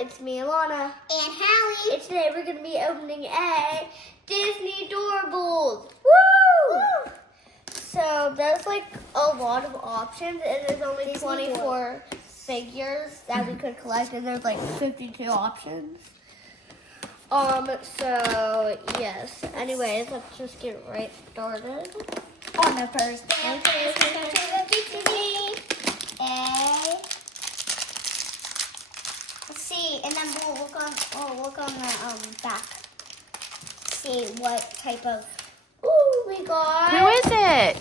it's me, Alana. And Hallie. And today we're going to be opening a Disney Doorables. Woo! Woo! So there's like a lot of options, and there's only 24 figures that we could collect, and there's like 52 options. So yes. Anyways, let's just get right started. On the first day, let's see, and then we'll look on the back. See what type of. Ooh, we got. Who is it?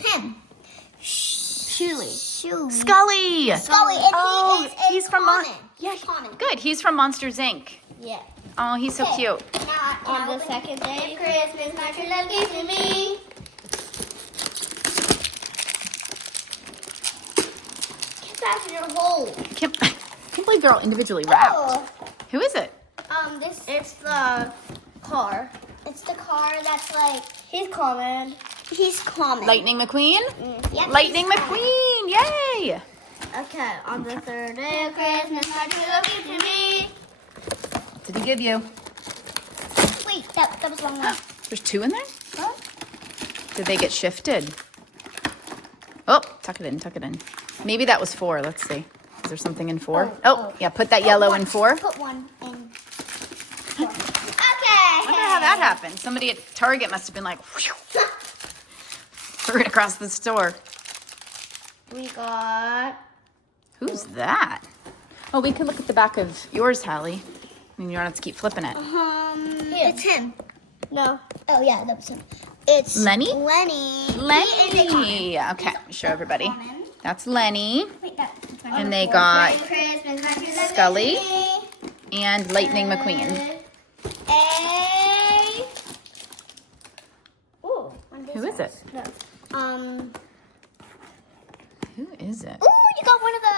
Him. Shuli. Scully. Scully. And Oh, he is he's from common. Yeah, common. good. He's from Monsters Inc. Yeah. Oh, he's so cute. Now, On the second day of Christmas, my true love gave to me. Get back in your hole. I can't believe they're all individually wrapped. Oh, Who is it? It's the car. it's the car that's like He's common. he's common. Lightning McQueen? Yep, Lightning he's common. McQueen. Yay. Okay, on the third day of Christmas, my true love gave to me. What did he give you? Wait, that was wrong one. There's 2 in there? Oh. Did they get shifted? Oh, tuck it in. Maybe that was 4. Let's see. Is there something in 4? Oh, yeah, put that yellow in 4. Put one in 4. Okay. I wonder how that happened. Somebody at Target must have been like, whew, threw it across the store. We got. Who's that? Oh, we could look at the back of yours, Hallie. I mean, you don't have to keep flipping it. It's him. No. Oh yeah, that was him. It's Lenny? Lenny. Lenny. Okay, show everybody. Common. That's Lenny. Wait, And they got Christmas, my true love Scully gave to me. and Lightning McQueen. Ooh. Who is it? No. Who is it? Ooh, you got one of the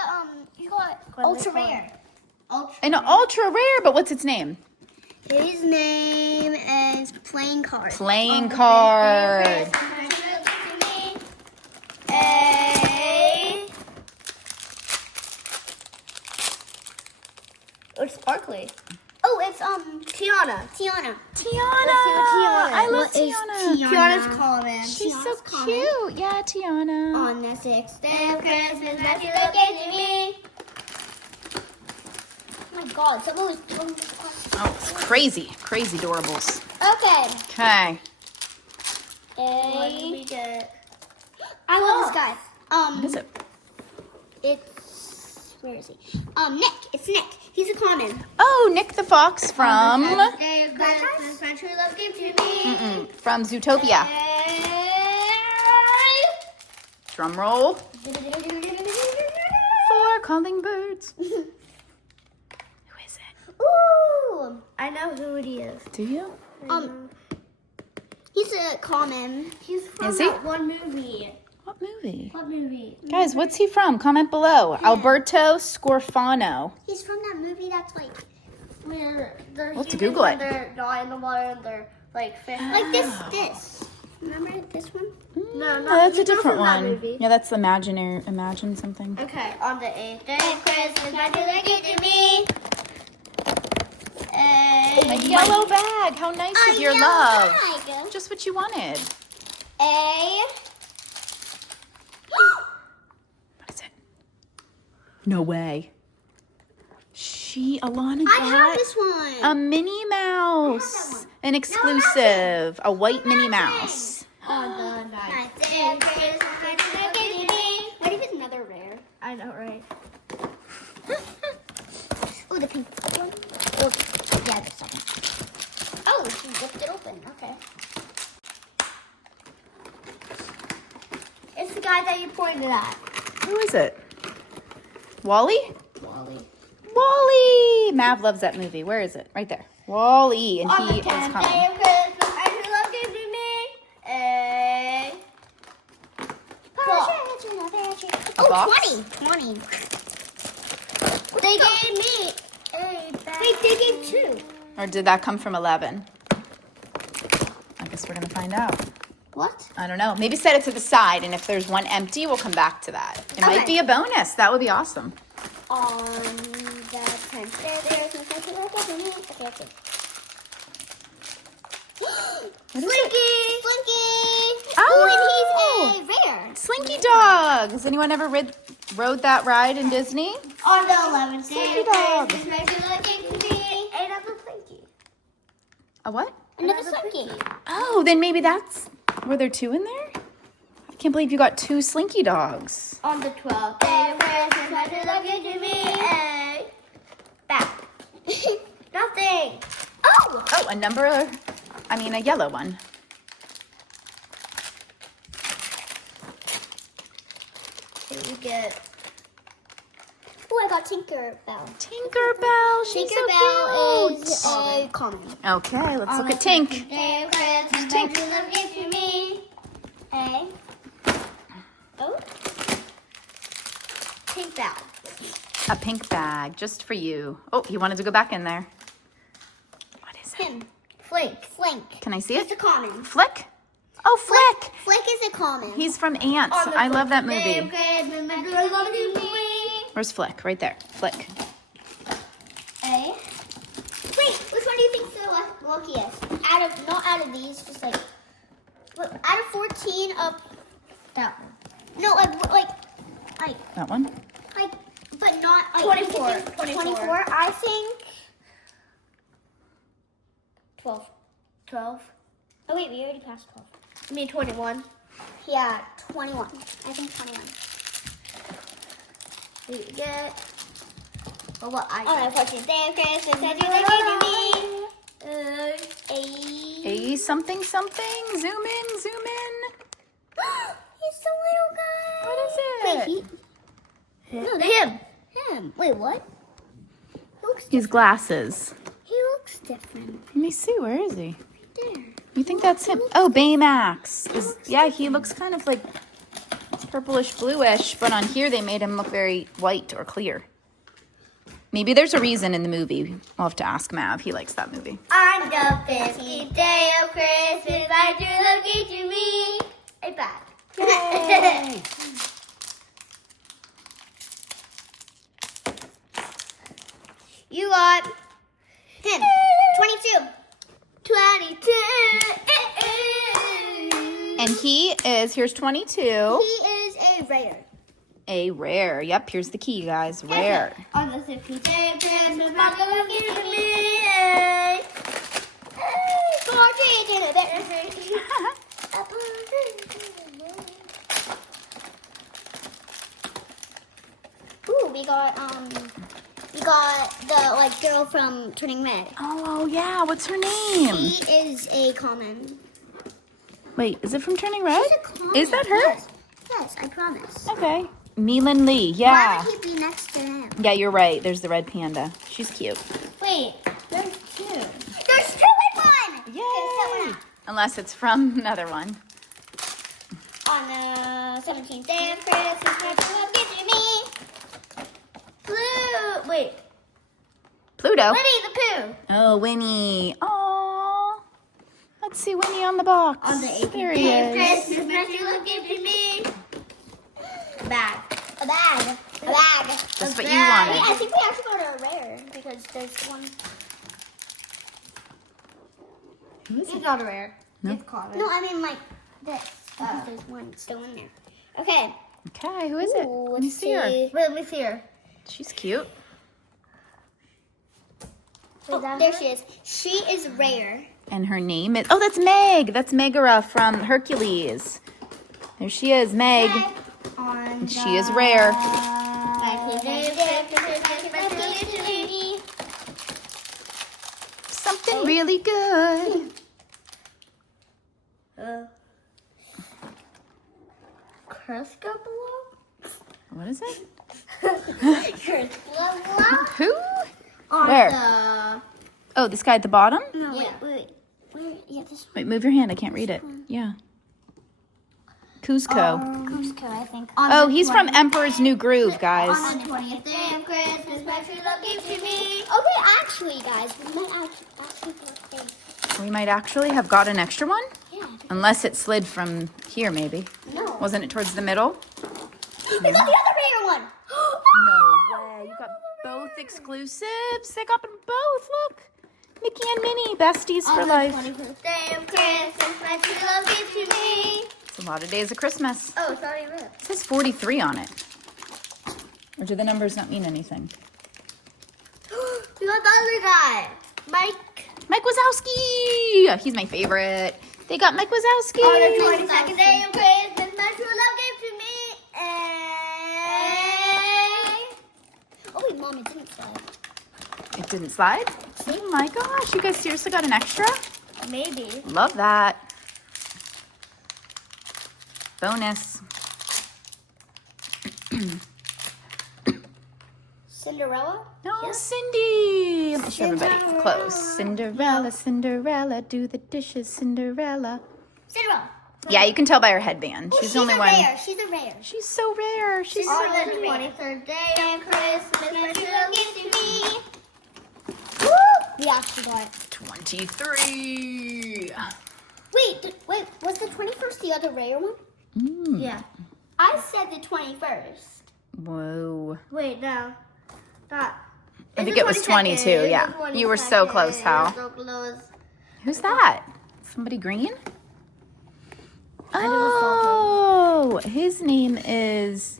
you got What are they ultra called? rare. An ultra rare, but what's its name? His name is Playing Card. Playing card. My true love gave to me. A. Oh, it's sparkly. Oh, it's Tiana. Tiana. Tiana. Tiana. I love What is Tiana. Tiana's common. She's so Tiana's common. cute. Yeah, Tiana. On the 6th day Day of Christmas, my true love gave to me. Oh my God, someone was doing this. Oh, it's crazy. Crazy Doorables. Okay. Okay. What did A. we get? I love this guy. What is it? It's where is he? Nick. It's Nick. He's a common. Oh, Nick the Fox from Day of Christmas, my true love gave to me. from Zootopia. Drum roll. 4 calling birds. Who is it? Ooh. I know who it is. Do you? He's a common. He's from Is he? that one movie. What movie? What movie? Guys, what's he from? Comment below. Alberto Scorfano. He's from that movie that's like Where they're Let's humans Google and it. They're not in the water and they're like fish. this. Remember this one? No, No, that's a he's not different from that one. movie. Yeah, that's Imagine something. Okay, on the 8th day of Christmas, my true love gave to me. A yellow bag. How nice of your love. Just what you wanted. A. What is it? No way. Alana I have got this one. a Minnie Mouse. An exclusive. A white Minnie Mouse. On the 9th day Day of Christmas, my true love gave to me. What if it's another rare? I know, right? Oh, the pink one. Oh, yeah, the second. Oh, she ripped it open. Okay. It's the guy that you pointed at. Who is it? Wally? Wally. Wally! Mav loves that movie. Where is it? Right there. Wally. And On he the is 10th coming. day of Christmas, my true love gave to me. A. Oh, box? 20. They gave me a bag. Wait, they gave 2. Or did that come from 11? I guess we're going to find out. What? I don't know. Maybe set it to the side, and if there's one empty, we'll come back to that. It might Okay. be a bonus. That would be awesome. On the 10th turn. Day of Christmas, my true love gives to me. Okay, okay. Slinky! Oh! And he's a rare. Slinky Dog. Has anyone ever rode that ride in Disney? On the 11th day Slinky of Dog. Christmas, my true love gave to me. Another Slinky. A what? Another Slinky. Oh, then maybe that's... Were there two in there? I can't believe you got two Slinky Dogs. On the 12th day of Christmas, my true love gave to me. A back. Nothing. Oh! Oh, a yellow one. You get Oh, I got Tinkerbell. Tinkerbell. She's Tinkerbell so cute. is a common. Okay, let's look at Tink. day of Christmas, my true love gave to me. A Oh? pink bag. A pink bag just for you. Oh, he wanted to go back in there. What is it? Him. Flink. Flink. Can I see It's it? a common. Flick? Oh, Flick. Flink is a common. He's from Ants. I love that Day of movie. Christmas, my true love gave to me. Where's Flick? Right there. Flick. A. Wait, which one do you think's the luckiest? Not out of these, just like out of 14 up. That one. No, like, That one? but not like 24. 24. I think 12. 12. Oh wait, we already passed 12. I mean 21. Yeah, 21. I think 21. You get. Well, what I On the 14th day of Christmas, I do like get. A something something. Zoom in, zoom in. He's the little guy. What is it? Wait, no, Him. him. Wait, what? He looks. His glasses. He looks different. Let me see. Where is he? There. You think that's him? Oh, Baymax. Yeah, he looks kind of like purplish bluish, but on here they made him look very white or clear. Maybe there's a reason in the movie. I'll have to ask Mav. He likes that movie. On the 15th day of Christmas, my true love gave to me a bag. You got Him. 22. 22. And he is, here's 22. He is a rare. A rare. Yep, here's the key, guys. Rare. On the 15th day of Christmas, my true love gave to me a partridge in a pear tree. A partridge in a pear. Ooh, we got the girl from Turning Red. Oh, yeah. What's her name? She is a common. Wait, is it from Turning Red? She's a common. Is that her? Yes, I promise. Okay. Milan Lee. Why Yeah. would he be next to him? Yeah, you're right. There's the red panda. She's cute. Wait, there's two. There's two in one! Okay, someone else. Unless it's from another one. On the 17th day of Christmas, my true love gave to me. Blue. Wait. Pluto. Winnie the Pooh. Oh, Winnie. Oh. Let's see Winnie on the box. On the 18th There he day of is. Christmas, my true love gave to me a bag. A bag. A bag. Just what you bag. Wait, wanted. I think we actually got a rare because there's one. Who is It's it? not a rare. No. It's common. No, I mean like this. Because there's one still in there. Okay. Okay, who is it? Ooh, Let me let's see her. see. Wait, let me see her. She's cute. Oh, there she is. She is rare. And her name is... Oh, that's Meg. That's Megara from Hercules. There she is, Meg. On She is rare. my day of Christmas, my true love gave to me. Something really good. Cresco below? What is it? Blah, blah. Who? On Where? the... Oh, this guy at the bottom? No, Yeah. wait. Where? Yeah, this Wait, move your hand. I can't read it. Yeah. Cusco. Cusco, I think. Oh, he's from Emperor's New Groove, guys. On the 20th day of Christmas, my true love gave to me. Oh, wait, actually, guys, we might actually got a... We might actually have got an extra one. Yeah. Unless it slid from here, maybe. No. Wasn't it towards the middle? We got the other rare one. No way. You got both exclusive exclusives. They got them both. Look. Mickey and Minnie, besties for life. 21st day of Christmas, my true love gave to me. It's a lot of days of Christmas. Oh, it's not even. It says 43 on it. Or do the numbers not mean anything? We got the other guy, Mike Wazowski. He's my favorite. They got Mike Wazowski. On the 22nd day of Christmas, my true love gave to me. Oh wait, Mom, it didn't slide. It didn't slide? Oh my gosh, you guys seriously got an extra? Maybe. Love that. Bonus. Cinderella? No, Cindy. Let's show everybody close. Cinderella, Cinderella, do the dishes, Cinderella. Cinderella. Yeah, you can tell by her headband. She's the only one. She's a rare. She's so rare. She's On so the 23rd day of Christmas, my true love gave to me. Woo! We actually got it. 23. Wait, was the 21st the other rare one? Yeah. I said the 21st. Whoa. Wait, no. Not. I think it was 22, yeah. You were so close, Hal. So close. Who's that? Somebody green? Oh, his name is,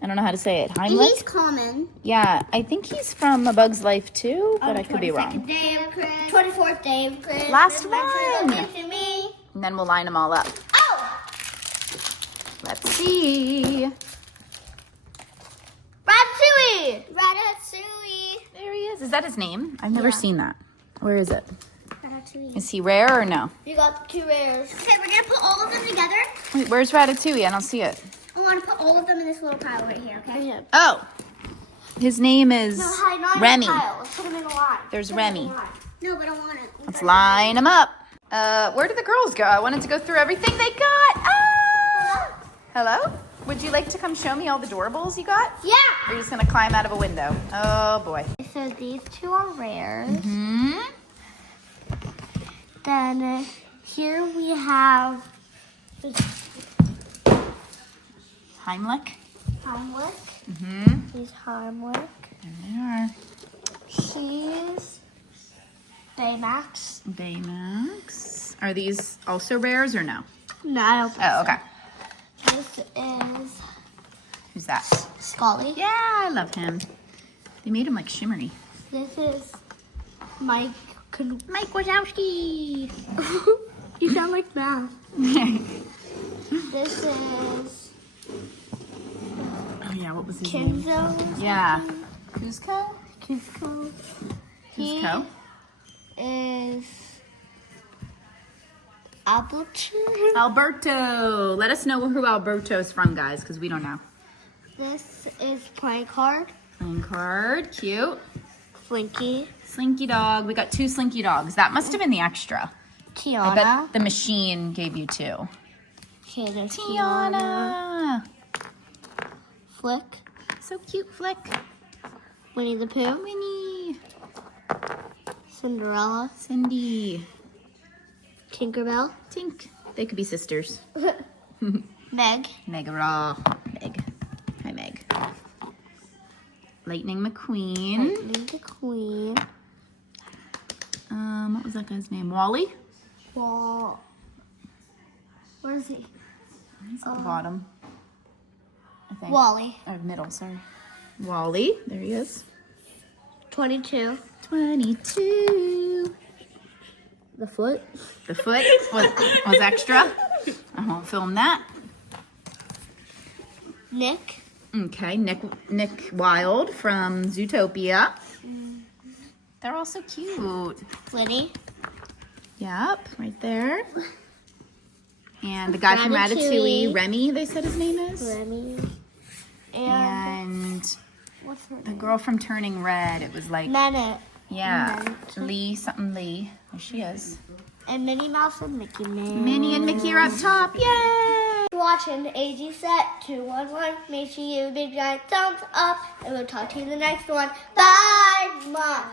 I don't know how to say it. Heimlich? He's common. Yeah, I think he's from A Bug's Life too, but I could be wrong. 22nd day of Christmas, 24th day of Christmas. Last my true love one. gave to me. And then we'll line them all up. Oh! Let's see. Ratatouille. Ratatouille. There he is. Is that his name? I've never seen that. Where is it? Ratatouille. Is he rare or no? You got 2 rares. Okay, we're gonna put all of them together. Wait, where's Ratatouille? I don't see it. I want to put all of them in this little pile right here, okay? Yeah. Oh, his name is Not Remy. In a pile. Let's put them in a line. There's Remy. No, but I don't want it. Let's line them up. Where did the girls go? I wanted to go through everything they got. Ah! Hello? Would you like to come show me all the Doorables you got? Yeah. Or are you just going to climb out of a window? Oh, boy. So these 2 are rares. Hmm? Then here we have Heimlich. Heimlich. Mm-hmm. He's Heimlich. There they are. He's Baymax. Baymax. Are these also rares or no? No, I don't think Oh, okay. so. This is Who's that? Scully. Yeah, I love him. They made him like shimmery. This is Mike. Mike Wazowski. You sound like math. This is Oh yeah, what was his name? Kenzo. Yeah. Cusco? Cusco. He Cusco? is Alberto. Alberto. Let us know who Alberto's from, guys, because we don't know. This is Playing Card. Playing card. Cute. Flinky. Slinky dog. We got 2 Slinky dogs. That must have been the extra. I Tiana. bet the machine gave you 2. Okay, there's Tiana. Flick. So cute, Flick. Winnie the Pooh. Winnie. Cinderella. Cindy. Tinkerbell. Tink. They could be sisters. Meg. Meg Raw. Meg. Hi, Meg. Lightning McQueen. Lightning the Queen. What was that guy's name? Wally? Wall. Where is he? He's at the bottom. I think. Wally. Or middle, sorry. Wally. There he is. 22. 22. The foot. The foot was extra. I won't film that. Nick. Okay, Nick Wilde from Zootopia. They're all so cute. Flinny. Yep, right there. And the guy from Ratatouille. Ratatouille, Remy, they said his name is. Remy. And What's her the name? girl from Turning Red, it was like, Minute. yeah, Minute. Lee, something Lee. There she is. And Minnie Mouse and Mickey Mouse. Minnie and Mickey are up top, yay! Watching AG Set 211. Make sure you give a big giant thumbs up. And we'll talk to you in the next one. Bye, Mom.